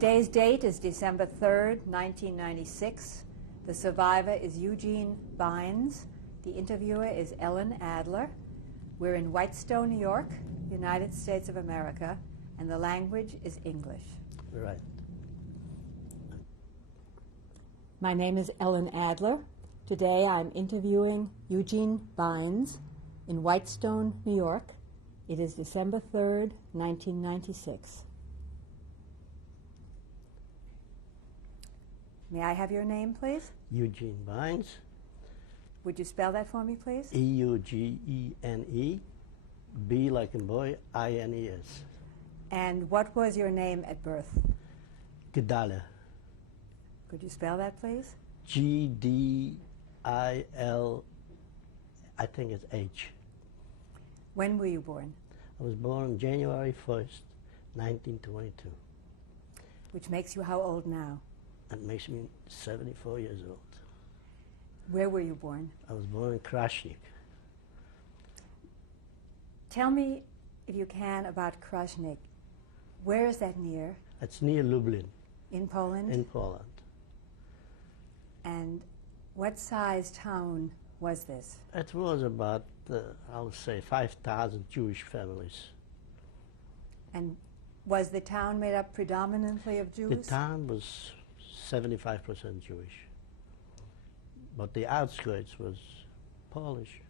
Today's date is December 3rd, 1996. The survivor is Eugene Bines. The interviewer is Ellen Adler. We're in Whitestone, New York, United States of America, and the language is English. Right. My name is Ellen Adler. Today I'm interviewing Eugene Bines in Whitestone, New York. It is December 3rd, 1996. May I have your name, please? Eugene Bines. Would you spell that for me, please? Eugene, B like in boy, Ines. And what was your name at birth? Gdala. Could you spell that, please? Gdil, I think it's H. When were you born? I was born January 1st, 1922. Which makes you how old now? That makes me 74 years old. Where were you born? I was born in Krasnik. Tell me, if you can, about Krasnik. Where is that near? It's near Lublin. In Poland? In Poland. And what size town was this? It was about, I would say, 5,000 Jewish families. And was the town made up predominantly of Jews? The town was 75% Jewish, but the outskirts was Polish.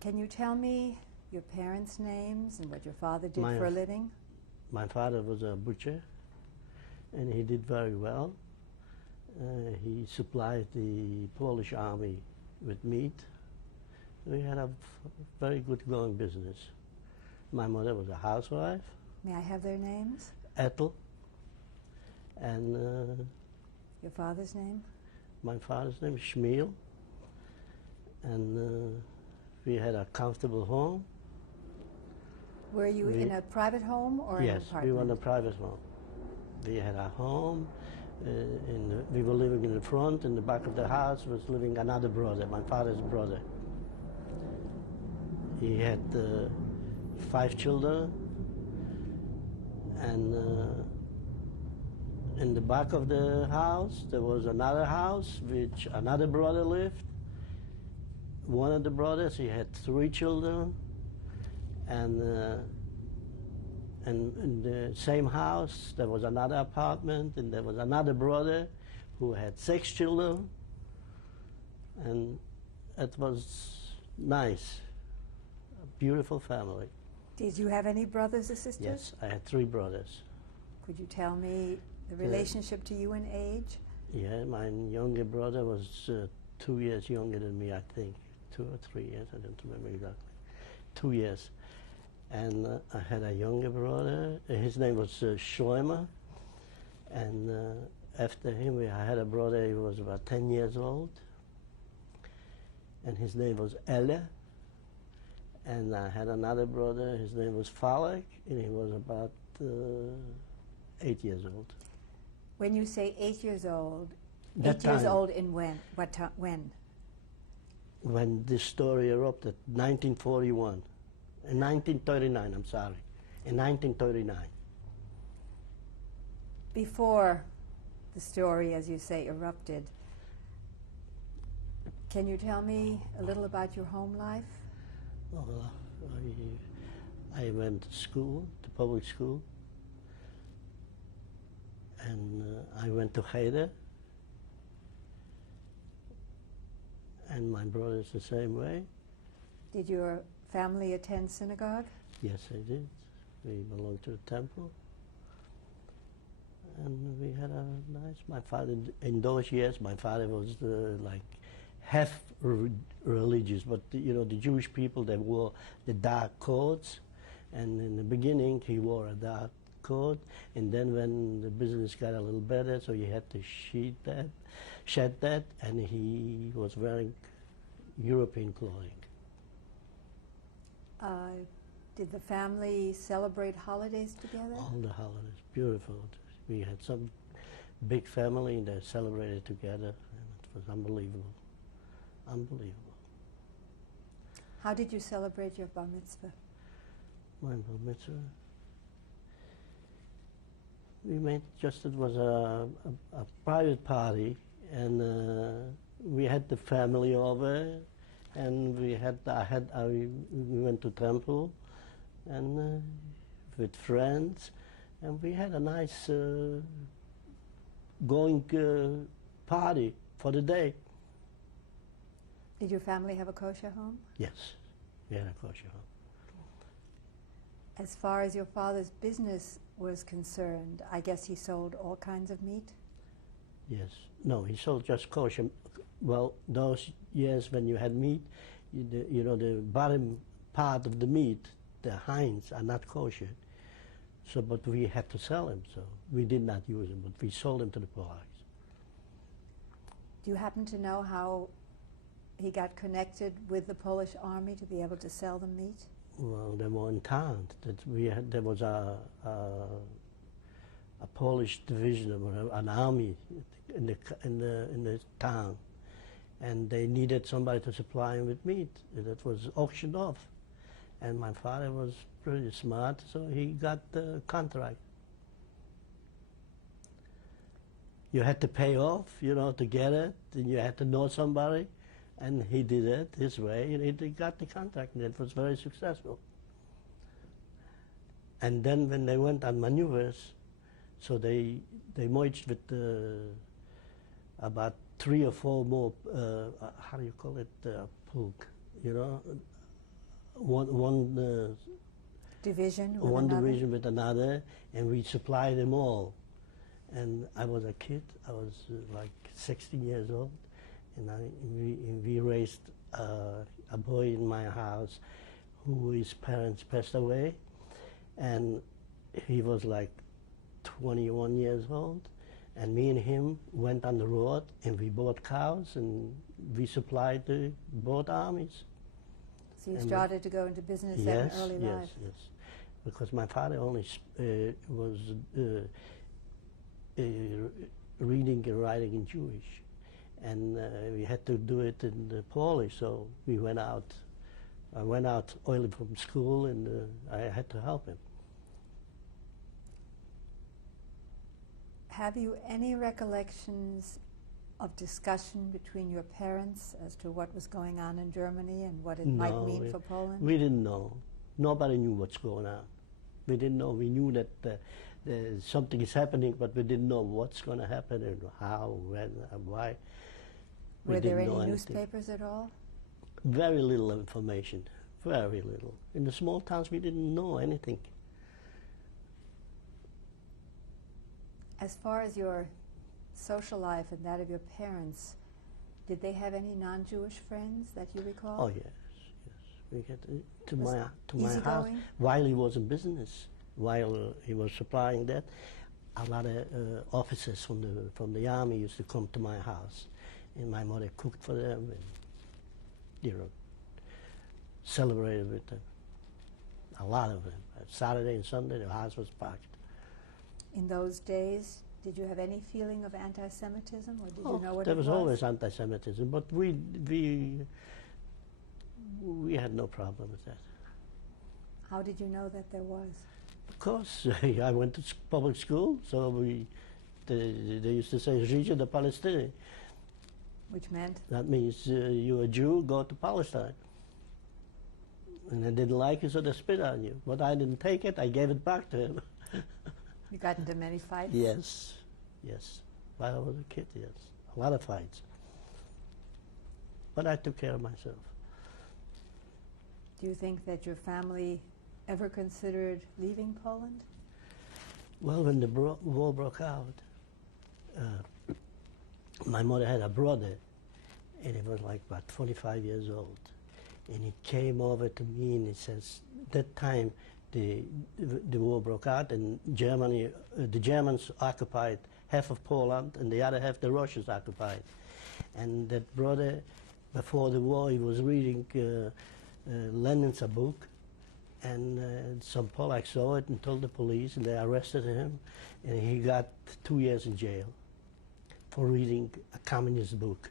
Can you tell me your parents' names and what your father did My for a living? My father was a butcher, and he did very well. He supplied the Polish army with meat. We had a very good going business. My mother was a housewife. May I have their names? Ethel. And your father's name? my father's name is Shmuel. And we had a comfortable home. Were you in a private home or yes, an apartment? we were in a private home. We had a home. We were living in the front. In the back of the house was living another brother, my father's brother. He had 5 children. And in the back of the house, there was another house which another brother lived. One of the brothers, he had 3 children. And in the same house, there was another apartment, and there was another brother who had 6 children. And it was nice, a beautiful family. Did you have any brothers or sisters? Yes, I had 3 brothers. Could you tell me the relationship to you in age? Yeah, my younger brother was 2 years younger than me, I think. 2 or 3 years, I don't remember exactly. 2 years. And I had a younger brother. His name was Schleimer. And after him, I had a brother who was about 10 years old. And his name was Elle. And I had another brother, his name was Falek, and he was about 8 years old. When you say 8 years old, That 8 years time. old in when? When? When this story erupted, 1941. In 1939, I'm sorry. In 1939. Before the story, as you say, erupted, can you tell me a little about your home life? Well, I went to school, to public school, and I went to Cheder, and my brother's the same way. Did your family attend synagogue? Yes, I did. We belonged to the temple, and we had a nice. My father, in those years, my father was like half religious, but you know, the Jewish people, they wore the dark coats, and in the beginning he wore a dark coat, and then when the business got a little better, so you had to shed that, and he was wearing European clothing. Did the family celebrate holidays together? All the holidays, beautiful. We had some big family, and they celebrated together, and it was unbelievable. Unbelievable. How did you celebrate your bar mitzvah? My bar mitzvah? We made just, it was a private party, and we had the family over, and we went to temple, and with friends, and we had a nice going party for the day. Did your family have a kosher home? Yes, we had a kosher home. As far as your father's business was concerned, I guess he sold all kinds of meat? Yes. No, he sold just kosher. Well, those years when you had meat, the bottom part of the meat, the hinds, are not kosher. So, but we had to sell them, so we did not use them, but we sold them to the Polacks. Do you happen to know how he got connected with the Polish army to be able to sell the meat? Well, they were in town. There was a Polish division, an army in the town, and they needed somebody to supply them with meat. That was auctioned off, and my father was pretty smart, so he got the contract. You had to pay off, to get it, and you had to know somebody. And he did it his way, and he got the contract, and it was very successful. And then when they went on maneuvers, so they merged with about 3 or 4 more, how do you call it, pulk, one division with one another? division with another, and we supplied them all. And I was a kid, I was like 16 years old. And we raised a boy in my house whose parents passed away, and he was like 21 years old, and me and him went on the road, and we bought cows, and we supplied both armies. So you started to go into business at an early life? Yes, because my father only was reading and writing in Jewish. And we had to do it in Polish, so we went out. I went out early from school, and I had to help him. Have you any recollections of discussion between your parents as to what was going on in Germany and what it might mean for Poland? We didn't know. Nobody knew what's going on. We didn't know. We knew that something is happening, but we didn't know what's going to happen and how, when, and why. Were there any newspapers at all? Very little information, very little. In the small towns, we didn't know anything. As far as your social life and that of your parents, did they have any non-Jewish friends that you recall? Oh, yes. We had to my house while he was in business, while he was supplying that. A lot of officers from the army used to come to my house. And my mother cooked for them and, celebrated with them. A lot of them. Saturday and Sunday, the house was packed. In those days, did you have any feeling of anti-Semitism, or did you know what it was? There was always anti-Semitism, but we had no problem with that. How did you know that there was? Because I went to public school, so they used to say, "Życie do Palestiny." Which meant? That means you're a Jew, go to Palestine. And they didn't like it, so they spit on you. But I didn't take it, I gave it back to him. You got into many fights? Yes. While I was a kid, yes. A lot of fights. But I took care of myself. Do you think that your family ever considered leaving Poland? Well, when the war broke out, my mother had a brother, and he was like about 45 years old. And he came over to me and he says, that time the war broke out, and the Germans occupied half of Poland, and the other half the Russians occupied. And that brother, before the war, he was reading Lenin's a book, and some Polacks saw it and told the police, and they arrested him, and he got 2 years in jail for reading a communist book.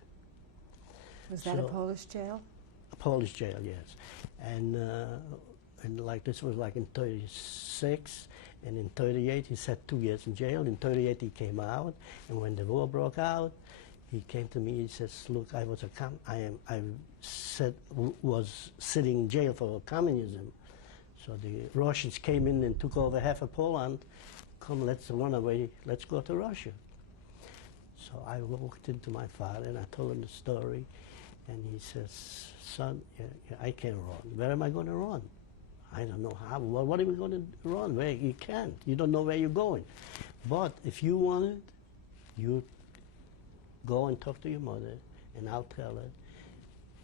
Was that a Polish jail? A Polish jail, yes. And And like this was like in 36, and in 38 he sat 2 years in jail. In 38 he came out, and when the war broke out, he came to me. He says, "Look, I was was sitting in jail for communism. So the Russians came in and took over half of Poland. Come, let's run away. Let's go to Russia." So I walked into my father and I told him the story, and he says, "Son, I can't run. Where am I going to run? I don't know how. What are we going to run? Where? You can't. You don't know where you're going. But if you want it, you go and talk to your mother, and I'll tell her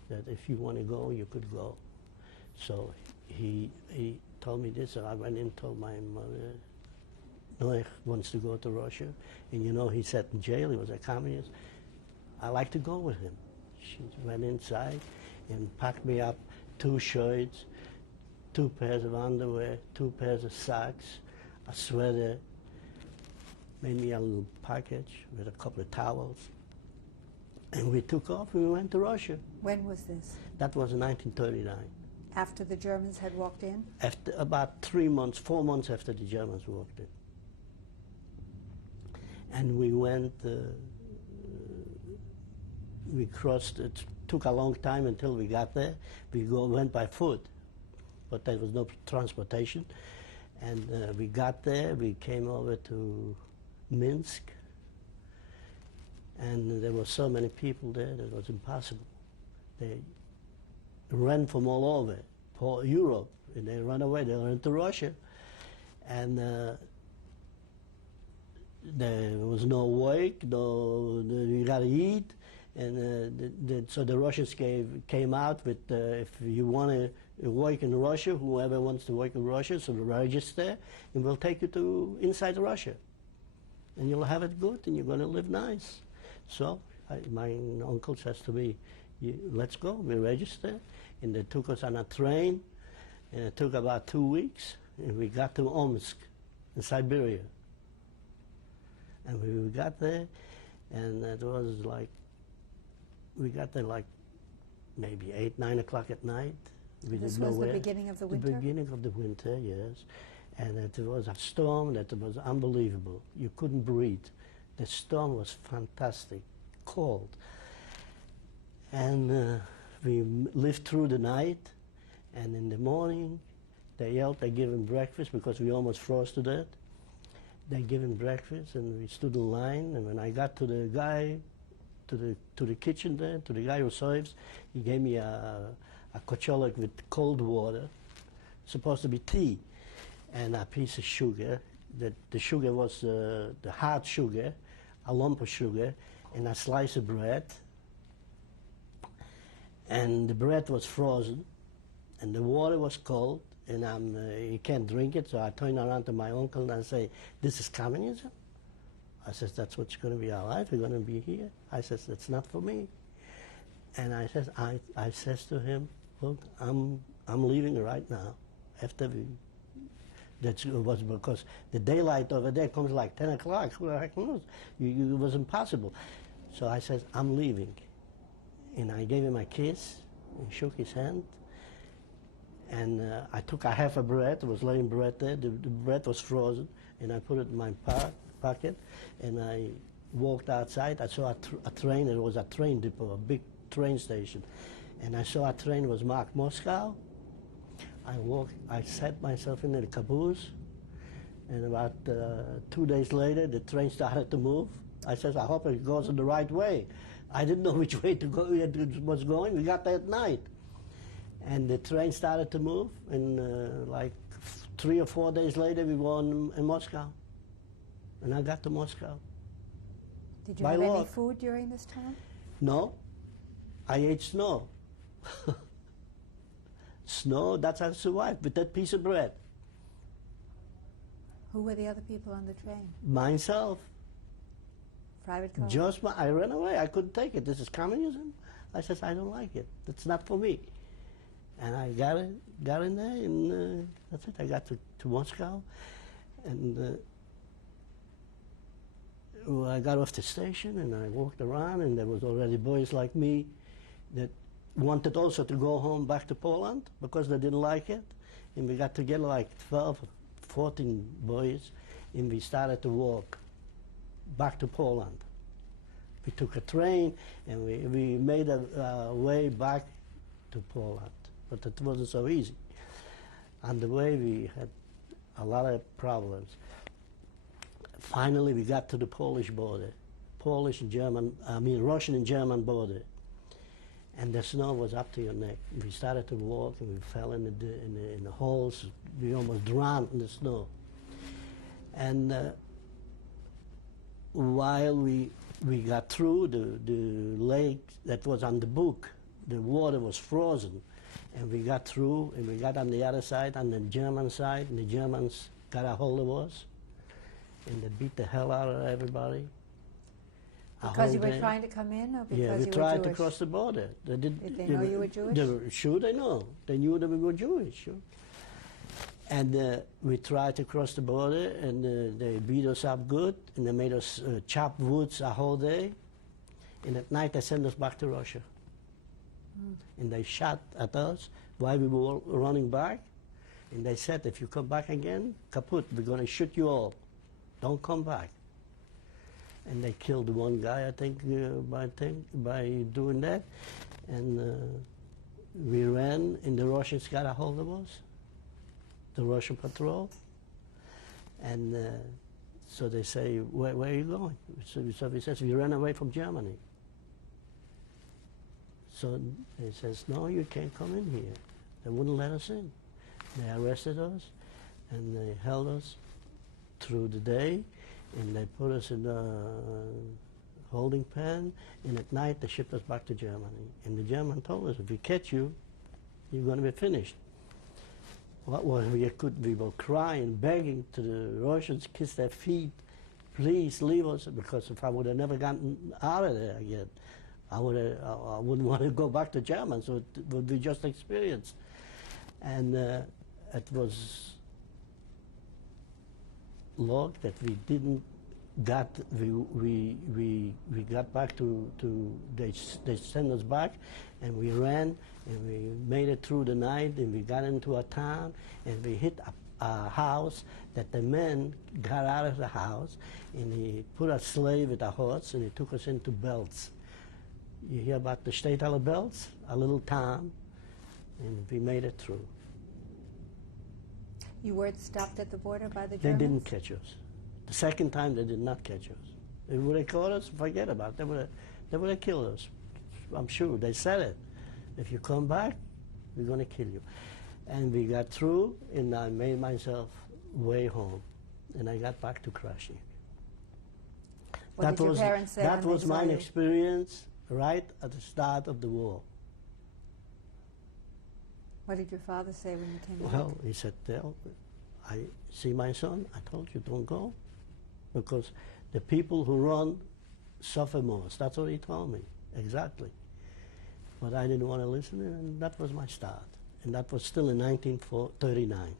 that if you want to go, you could go." So he told me this, and I went in and told my mother, Noach wants to go to Russia. And you know, he sat in jail, he was a communist. I like to go with him. She went inside and packed me up 2 shirts, 2 pairs of underwear, 2 pairs of socks, a sweater, made me a little package with a couple of towels. And we took off and we went to Russia. When was this? That was in 1939. After the Germans had walked in? After about 3 months, 4 months after the Germans walked in. And we went, we crossed, it took a long time until we got there. We went by foot, but there was no transportation. And we got there, we came over to Minsk, and there were so many people there that it was impossible. They ran from all over Europe, and they ran away. They went to Russia, and there was no work, you got to eat, and so the Russians came out with if you want to work in Russia, whoever wants to work in Russia, so register, and we'll take you to inside Russia, and you'll have it good, and you're going to live nice. So my uncle says to me, "Let's go." We registered, and they took us on a train, and it took about 2 weeks, and we got to Omsk in Siberia. And we got there, and it was like, we got there like maybe 8, 9 o'clock at night. We This didn't know was where. the beginning of the winter? The beginning of the winter, yes. And it was a storm that was unbelievable. You couldn't breathe. The storm was fantastic, cold. And we lived through the night, and in the morning, they yelled, they gave him breakfast because we almost froze to death. They gave him breakfast, and we stood in line, and when I got to the guy, to the kitchen there, to the guy who serves, he gave me a kocholek with cold water, supposed to be tea, and a piece of sugar. The sugar was the hard sugar, a lump of sugar, and a slice of bread. And the bread was frozen, and the water was cold, and you can't drink it, so I turn around to my uncle and I say, "This is communism?" I says, "That's what's going to be our life, we're going to be here." I says, "That's not for me." And I says to him, "Look, I'm leaving right now, after we," that was because the daylight over there comes like 10 o'clock, who the heck knows? It was impossible. So I says, "I'm leaving." And I gave him a kiss and shook his hand. And I took a half a bread, there was laying bread there, the bread was frozen, and I put it in my pocket, and I walked outside. I saw a train, it was a train depot, a big train station, and I saw a train, it was marked Moscow. I sat myself in the caboose, and about 2 days later, the train started to move. I says, "I hope it goes in the right way." I didn't know which way to go, it was going. We got there at night. And the train started to move, and like 3 or 4 days later, we were in Moscow. And I got to Moscow. Did you have any food during this time? No. I ate snow. Snow, that's how I survived, with that piece of bread. Who were the other people on the train? Myself. Private car? I ran away. I couldn't take it. This is communism. I says, "I don't like it. It's not for me." And I got in there, and that's it. I got to Moscow, and I got off the station, and I walked around, and there was already boys like me that wanted also to go home back to Poland because they didn't like it. and we got together like 12, 14 boys, and we started to walk back to Poland. We took a train, and we made a way back to Poland, but it wasn't so easy. On the way, we had a lot of problems. Finally, we got to the Polish border, Russian and German border, and the snow was up to your neck. We started to walk, and we fell in the holes. We almost drowned in the snow. And while we got through the lake that was on the book, the water was frozen, and we got through, and we got on the other side, on the German side, and the Germans got a hold of us, and they beat the hell out of everybody. Because you were trying to come in, or because yeah, we you tried were Jewish? to cross the border. Did they know you were Jewish? Sure, they know. They knew that we were Jewish. Sure. And we tried to cross the border, and they beat us up good, and they made us chop woods a whole day. And at night, they sent us back to Russia. And they shot at us while we were running back. And they said, if you come back again, kaput, we're going to shoot you all. Don't come back. And they killed one guy, I think, by doing that. And we ran, and the Russians got a hold of us, the Russian patrol. And so they say, where are you going? So we says, we ran away from Germany. So they says, no, you can't come in here. They wouldn't let us in. They arrested us, and they held us through the day, and they put us in a holding pen, and at night they shipped us back to Germany. And the German told us, if we catch you, you're going to be finished. What was we were crying, begging to the Russians, kiss their feet, please leave us, because if I would have never gotten out of there again, I wouldn't want to go back to Germany, so it would be just experience. And it was luck that we didn't got, we got back to they sent us back, and we ran, and we made it through the night, and we got into a town, and we hit a house that the men got out of the house, and he put a slave with a horse, and he took us into Belts. You hear about the Städtele Belts, a little town, and we made it through. You weren't stopped at the border by the Germans? They didn't catch us. The second time, they did not catch us. If they would have caught us, forget about it. They would have killed us. I'm sure. They said it. If you come back, we're going to kill you. And we got through, and I made myself way home. And I got back to Krasny. What did your parents say? That was my experience right at the start of the war. What did your father say when you came back? Well, he said, I see my son, I told you, don't go. Because the people who run suffer most. That's what he told me, exactly. But I didn't want to listen, and that was my start. And that was still in 1939.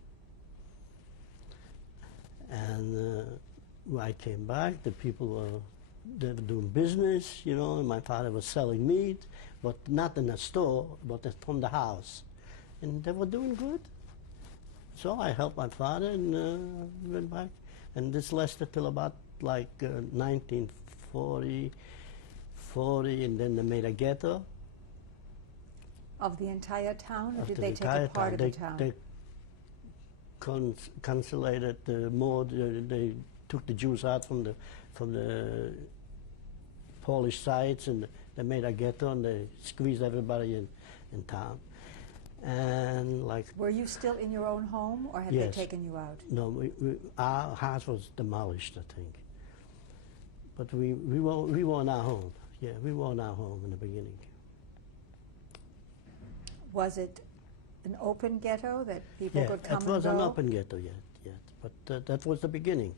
And when I came back, the people they were doing business, you know, and my father was selling meat, but not in a store, but from the house. And they were doing good. So I helped my father and went back. And this lasted till about like 1940, and then they made a ghetto. Of the entire town, or did they take a part of the town? They consolidated more. They took the Jews out from the Polish sites, and they made a ghetto, and they squeezed everybody in town. And like, were you still in your own home, or had yes. they taken you out? No, our house was demolished, I think. But we were in our home. Yeah, we were in our home in the beginning. Was it an open ghetto that people could come and go? It was an open ghetto yet. But that was the beginning.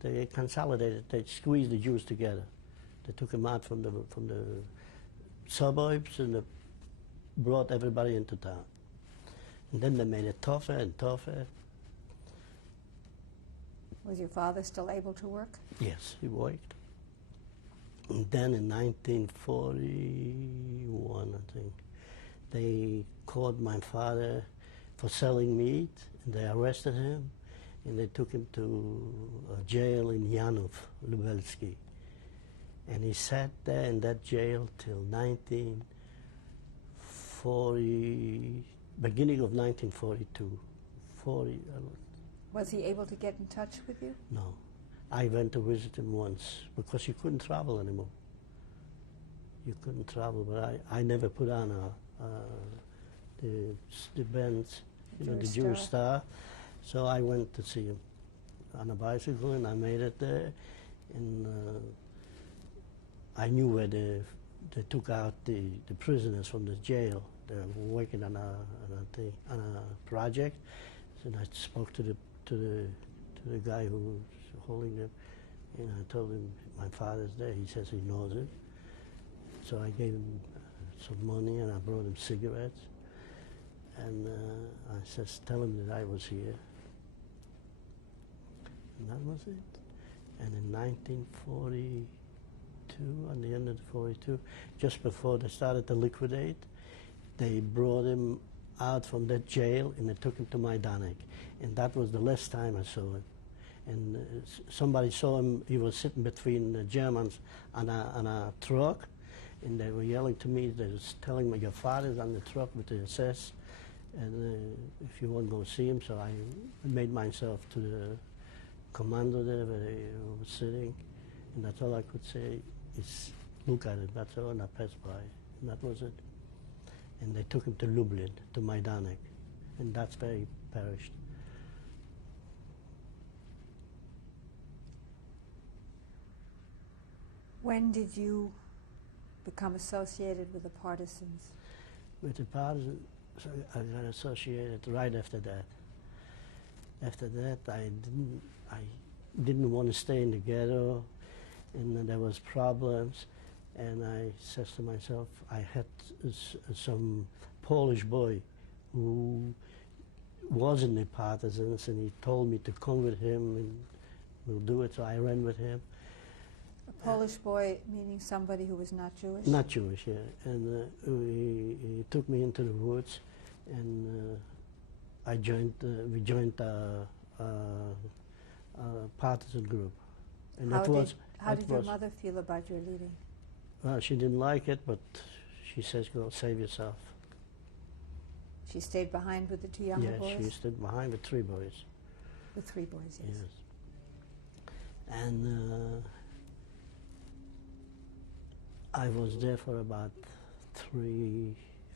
They consolidated. They squeezed the Jews together. They took them out from the suburbs, and they brought everybody into town. And then they made it tougher and tougher. Was your father still able to work? Yes, he worked. And then in 1941, I think, they caught my father for selling meat, and they arrested him, and they took him to a jail in Janov, Lubelski. And he sat there in that jail till 1940, beginning of 1942. 40, Was he able to get in touch with you? no. I went to visit him once because you couldn't travel anymore. You couldn't travel, but I never put on the bands, the Jewish Star. So I went to see him on a bicycle, and I made it there. And I knew where they took out the prisoners from the jail. They were working on a project. And I spoke to the guy who was holding them, and I told him my father's there. He says he knows it. So I gave him some money, and I brought him cigarettes. And I says, tell him that I was here. And that was it. And in 1942, at the end of 42, just before they started to liquidate, they brought him out from that jail, and they took him to Majdanek. And that was the last time I saw him. And somebody saw him. He was sitting between the Germans on a truck, and they were yelling to me. They was telling me, your father's on the truck with the SS, and if you want to go see him. So I made myself to the commander there where he was sitting, and that's all I could say is look at it. That's all, and I passed by, and that was it. And they took him to Lublin, to Majdanek, and that's where he perished. When did you become associated with the partisans? With the partisans, so I got associated right after that. After that, I didn't want to stay in the ghetto, and then there was problems. And I says to myself, I had some Polish boy who was in the partisans, and he told me to come with him, and we'll do it. So I ran with him. A Polish boy, meaning somebody who was not Jewish? Not Jewish, yeah. And he took me into the woods, and we joined a partisan group. And how did your mother feel about your leading? Well, she didn't like it, but she says, go save yourself. She stayed behind with the two younger boys? Yes, she stayed behind with 3 boys. With 3 boys, yes. And I was there for about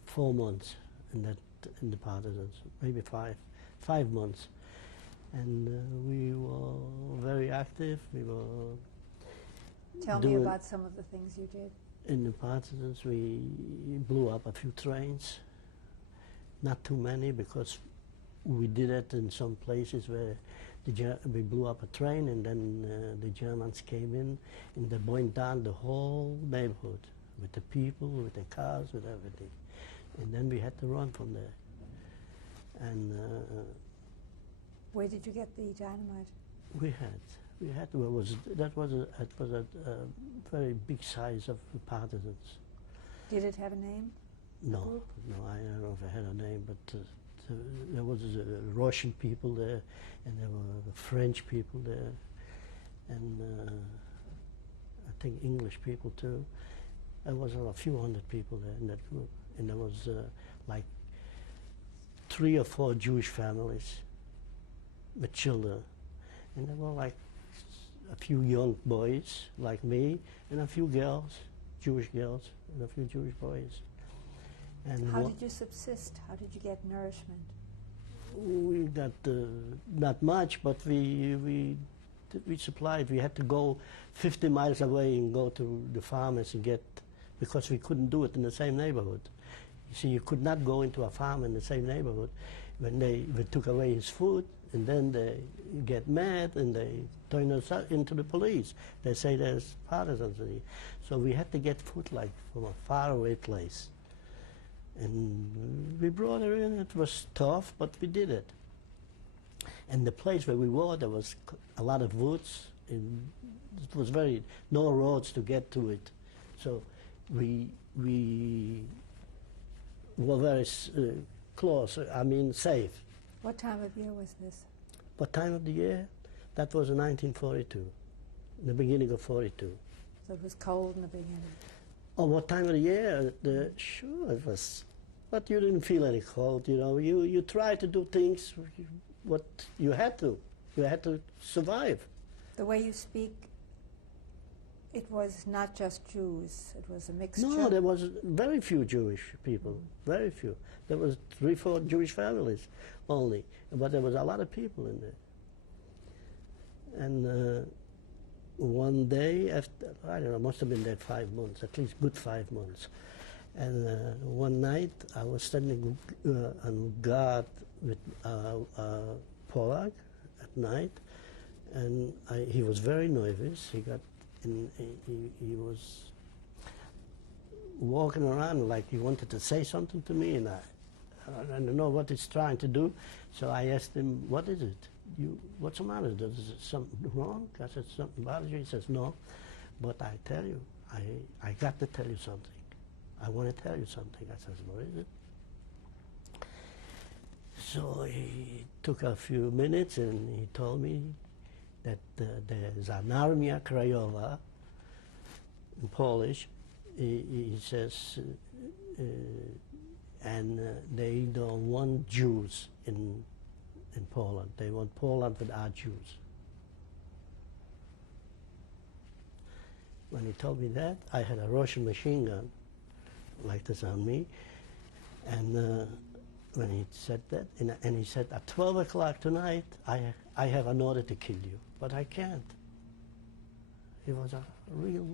4 months in the partisans, maybe 5 months. And we were very active. We were Tell me about some of the things you did. In the partisans, we blew up a few trains. Not too many, because we did it in some places where we blew up a train, and then the Germans came in, and they burned down the whole neighborhood with the people, with the cars, with everything. And then we had to run from there. And where did you get the dynamite? We had that was a very big size of partisans. Did it have a name? No, I don't know if it had a name, but there was Russian people there, and there were French people there, and I think English people too. There was a few hundred people there in that group, and there was like 3 or 4 Jewish families with children, and there were like a few young boys like me, and a few girls, Jewish girls, and a few Jewish boys. And how did you subsist? How did you get nourishment? We got not much, but we supplied. We had to go 50 miles away and go to the farmers and get, because we couldn't do it in the same neighborhood. You see, you could not go into a farm in the same neighborhood. When they took away his food, and then they get mad and they turn us into the police. They say there's partisans in here. So we had to get food like from a faraway place. And we brought it in. It was tough, but we did it. And the place where we were, there was a lot of woods, and it was no roads to get to it. So we were very close, I mean safe. What time of year was this? What time of the year? That was in 1942, the beginning of 42. So it was cold in the beginning. Oh, what time of the year? Sure, it was, but you didn't feel any cold, you know. You try to do things what you had to. You had to survive. The way you speak, it was not just Jews, it was a mixture. No, there was very few Jewish people, very few. There was 3, 4 Jewish families only, but there was a lot of people in there. And one day, after, I don't know, must have been there 5 months, at least good 5 months. And one night, I was standing on guard with Polak at night, and he was very nervous. He got, he was walking around like he wanted to say something to me, and I don't know what he's trying to do. So I asked him, "What is it? What's the matter? Is something wrong?" I said, "Something bothers you?" He says, "No, but I tell you, I got to tell you something. I want to tell you something." I says, "What is it?" So he took a few minutes and he told me that there's an Armia Krajowa in Polish. He says, and they don't want Jews in Poland. They want Poland without Jews. When he told me that, I had a Russian machine gun like this on me, and when he said that, and he said, "At 12 o'clock tonight, I have an order to kill you, but I can't." He was a real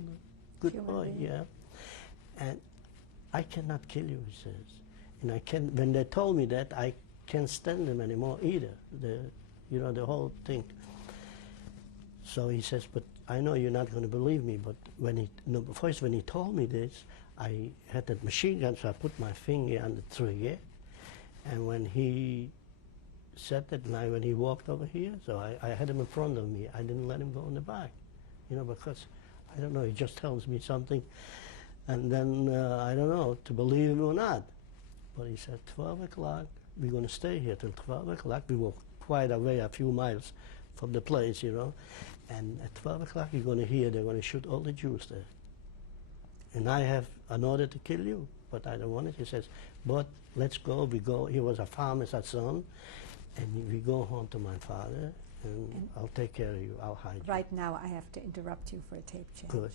good boy, yeah. And I cannot kill you, he says. And I can't, when they told me that, I can't stand them anymore either, the whole thing. So he says, "But I know you're not going to believe me, but first when he told me this, I had that machine gun, so I put my finger on the trigger, and when he said that, and when he walked over here, so I had him in front of me. I didn't let him go in the back, because, I don't know, he just tells me something, and then, I don't know, to believe him or not. But he said, 12 o'clock, we're going to stay here till 12 o'clock. We were quite away, a few miles from the place, and at 12 o'clock you're going to hear they're going to shoot all the Jews there. And I have an order to kill you, but I don't want it. He says, "But let's go." We go. He was a farmer's son, and we go home to my father, and I'll take care of you. I'll hide you. Right now, I have to interrupt you for a tape change. Good.